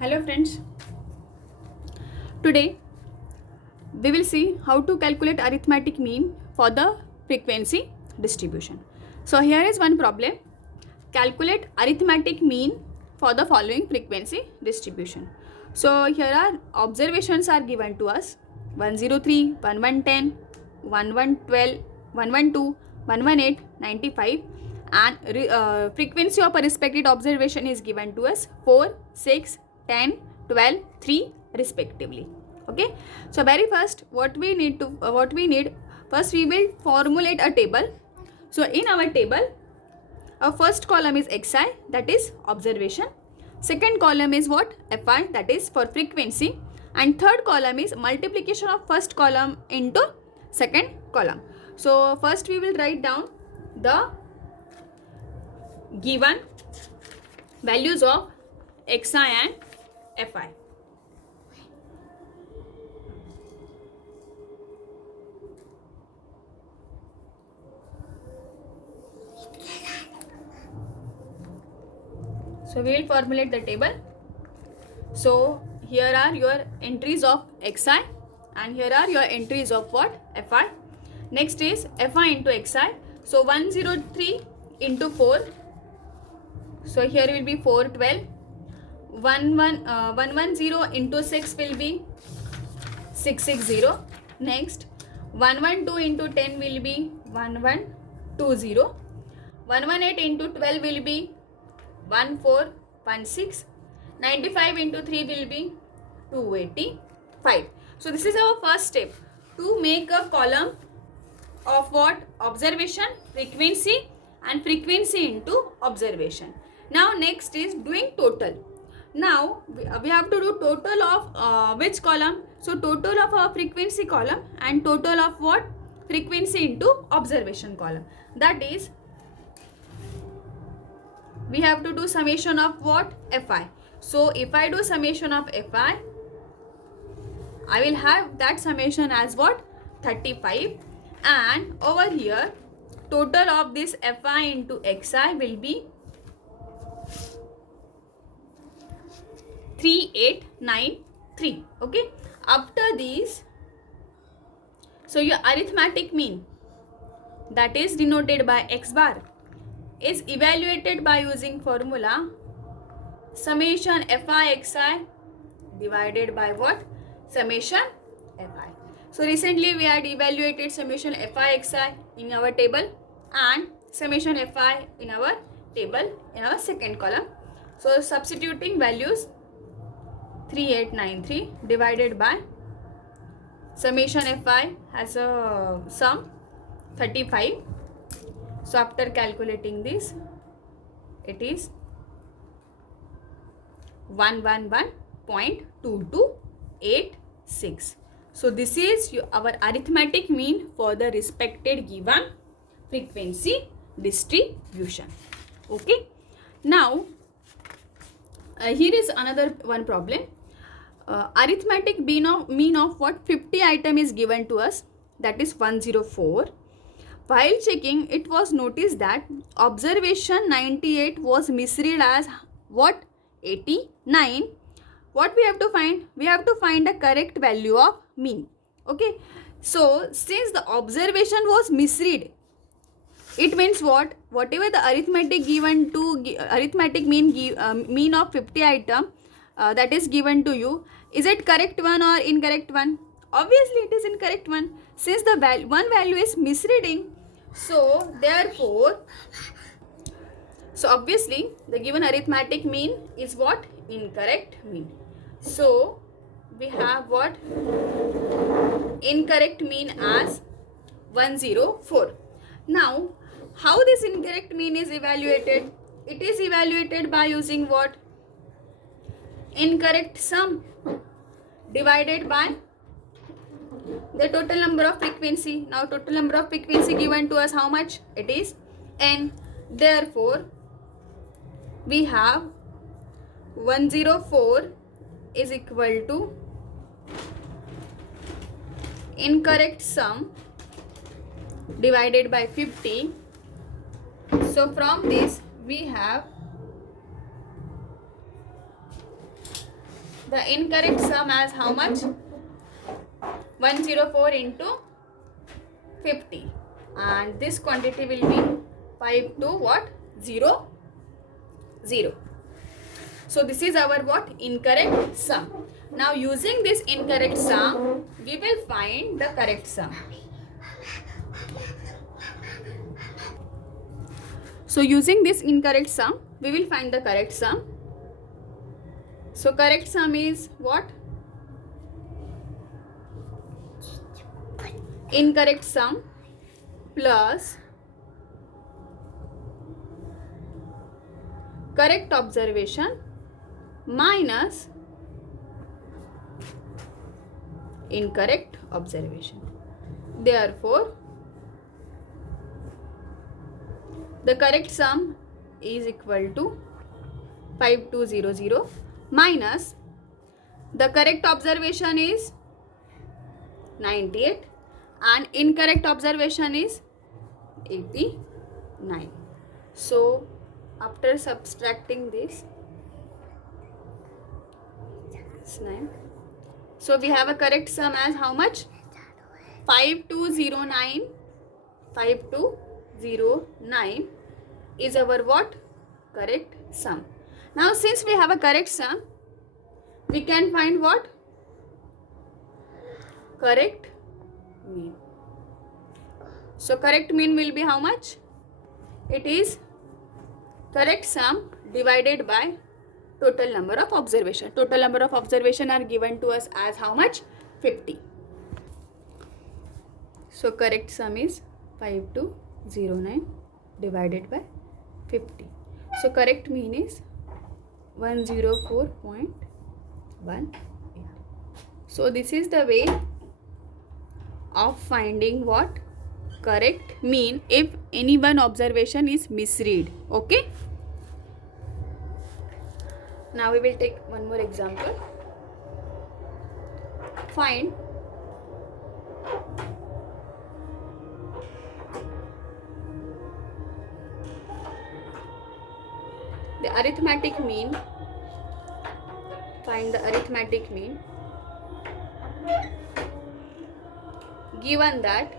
Hello friends, today we will see how to calculate arithmetic mean for the frequency distribution. So here is one problem. Calculate arithmetic mean for the following frequency distribution. So here are observations are given to us 103, 1110, 1112, 112, 118, 95 and frequency of a respected observation is given to us 4, 6, 10, 12, 3 respectively. Okay, so very first what we need first we will formulate a table. So in our table, our first column is xi, that is observation. Second column is what? Fi, that is for frequency. And third column is multiplication of first column into second column. So first we will write down the given values of xi and fi. So we will formulate the table. So here are your entries of xi and here are your entries of what? fi. Next is fi into xi. So 103 into 4. So here will be 412. 110 into 6 will be 660. Next 112 into 10 will be 1120. 118 into 12 will be 1416. 95 into 3 will be 285. So this is our first step, to make a column of what? Observation, frequency and frequency into observation. Now next is doing total. Now we have to do total of which column? So total of our frequency column and total of what? Frequency into observation column. That is, we have to do summation of what? Fi. So if I do summation of fi, I will have that summation as what? 35. And over here total of this fi into xi will be 3893. Okay, after these, so your arithmetic mean, that is denoted by x bar, is evaluated by using formula summation fi xi divided by what? Summation fi. So recently we had evaluated summation fi xi in our table and summation fi in our table in our second column. So substituting values 3893 divided by summation fi has a sum 35. So after calculating this, it is 111.2286. So this is our arithmetic mean for the respected given frequency distribution. Okay. Now here is another one problem. Arithmetic mean of what? 50 item is given to us, that is 104. While checking, it was noticed that observation 98 was misread as what? 89. What we have to find? We have to find a correct value of mean. Okay. So since the observation was misread, it means what? Whatever the arithmetic given to arithmetic mean of 50 item that is given to you, is it correct one or incorrect one? Obviously it is incorrect one, since the one value is misreading. So therefore, so obviously the given arithmetic mean is what? Incorrect mean. So we have what? Incorrect mean as 104. Now how this incorrect mean is evaluated? It is evaluated by using what? Incorrect sum divided by the total number of frequency. Now total number of frequency given to us how much? It is n. Therefore we have 104 is equal to incorrect sum divided by 50. So from this we have the incorrect sum as how much? 104 into 50, and this quantity will be 5 to what? 0 0. So this is our what? Incorrect sum. Now using this incorrect sum, we will find the correct sum. So using this incorrect sum, we will find the correct sum. So correct sum is what? Incorrect sum plus correct observation minus incorrect observation. Therefore, the correct sum is equal to 5200 minus the correct observation is 98 and incorrect observation is 89. So after subtracting this, it's 9. So we have a correct sum as how much? 5209. 5209 is our what? Correct sum. Now since we have a correct sum, we can find what? Correct mean. So correct mean will be how much? It is correct sum divided by total number of observation. Total number of observation are given to us as how much? 50. So correct sum is 5209 divided by 50. So correct mean is 104.18. So this is the way of finding what? Correct mean if any one observation is misread. Okay. Now we will take one more example. Find the arithmetic mean. Find the arithmetic mean given that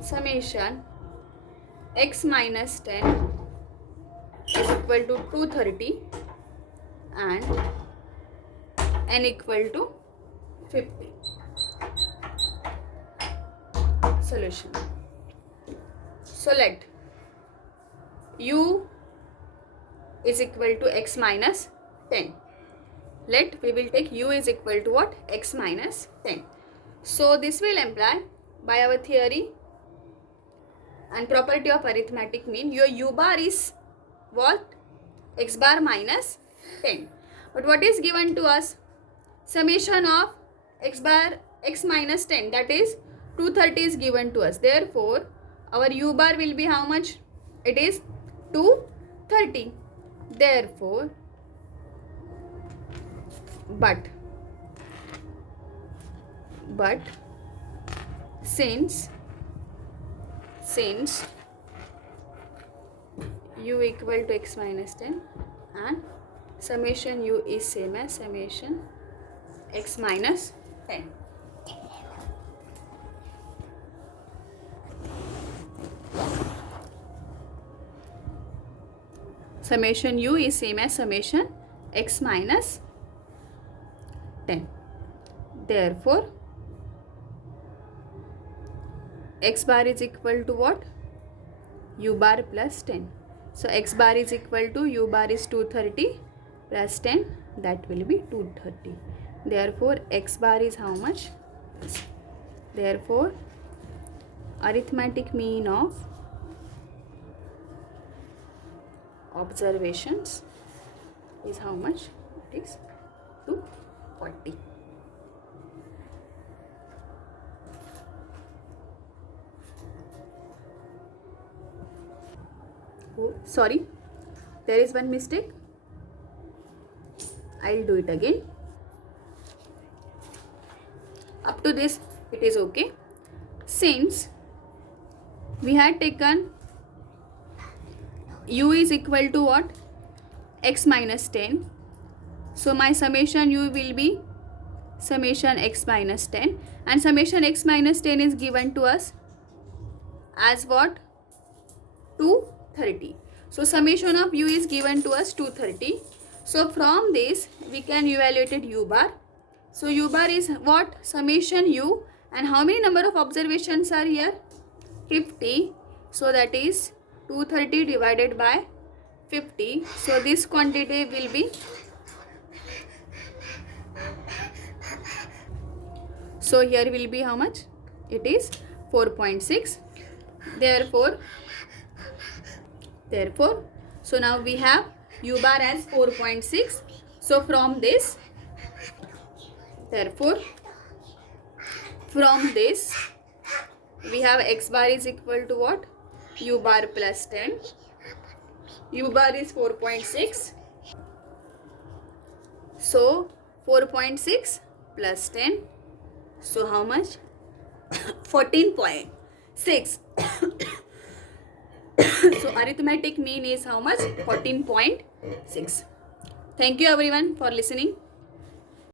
summation x minus 10 is equal to 230 and n equal to 50. Solution. So let u is equal to x minus 10. Let we will take u is equal to what? X minus 10. So this will imply by our theory and property of arithmetic mean, your u bar is what? X bar minus 10. But what is given to us? Summation of x bar x minus 10, that is 230 is given to us. Therefore, our u bar will be how much? It is 230. Therefore, but since u equal to x minus 10 and summation u is same as summation x minus 10. Summation u is same as summation x minus 10. Therefore, x bar is equal to what? U bar plus 10. So x bar is equal to u bar is 230 plus 10, that will be 230. Therefore, x bar is how much? Therefore, arithmetic mean of observations is how much? It is 240. Oh, sorry, there is one mistake. I'll do it again. Up to this it is okay. Since we had taken u is equal to what? X minus 10. So my summation u will be summation x minus 10, and summation x minus 10 is given to us as what? 230. So summation of u is given to us 230. So from this we can evaluate it u bar. So u bar is what? Summation u, and how many number of observations are here? 50. So that is 230 divided by 50. So this quantity will be, so here will be how much? It is 4.6. Therefore, so now we have u bar as 4.6. So from this, therefore, from this we have x bar is equal to what? U bar plus 10. U bar is 4.6. So 4.6 plus 10. So how much? 14.6. So arithmetic mean is how much? 14.6. Thank you everyone for listening.